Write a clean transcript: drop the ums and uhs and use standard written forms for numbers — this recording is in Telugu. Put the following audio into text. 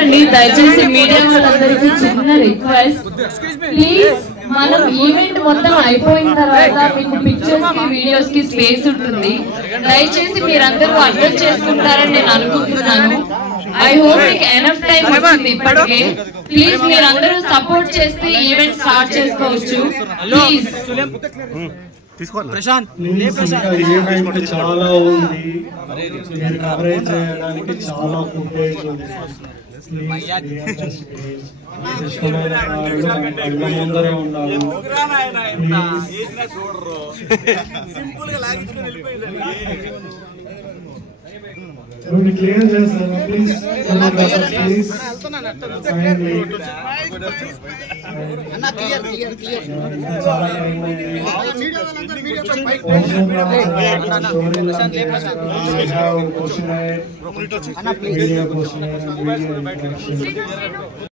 అండి, దయచేసి మీడియా వాళ్ళందరికీ చిన్న రిక్వెస్ట్, ప్లీజ్ మనం ఈవెంట్ మొత్తం అయిపోయిన తర్వాత మీకు పిక్చర్స్ కి వీడియోస్ కి స్పేస్ ఉంటుంది. దయచేసి మీరందరూ అర్థం చేసుకుంటారని నేను అనుకుంటున్నాను. ఐ హోప్ మీకు ఎనఫ్ టైం వచ్చింది ఇప్పటికే. ప్లీజ్ మీరందరూ సపోర్ట్ చేస్తే ఈవెంట్ స్టార్ట్ చేసుకోవచ్చు. ప్లీజ్ ప్రశాంత్ చాలా ఉంది, కవరేజ్ చేయడానికి చాలా ఫుటేజ్ ఉంది. ముందరే ఉండాలి. క్లియర్ చేస్తాను ప్లీజ్. ప్లీజ్ చాలా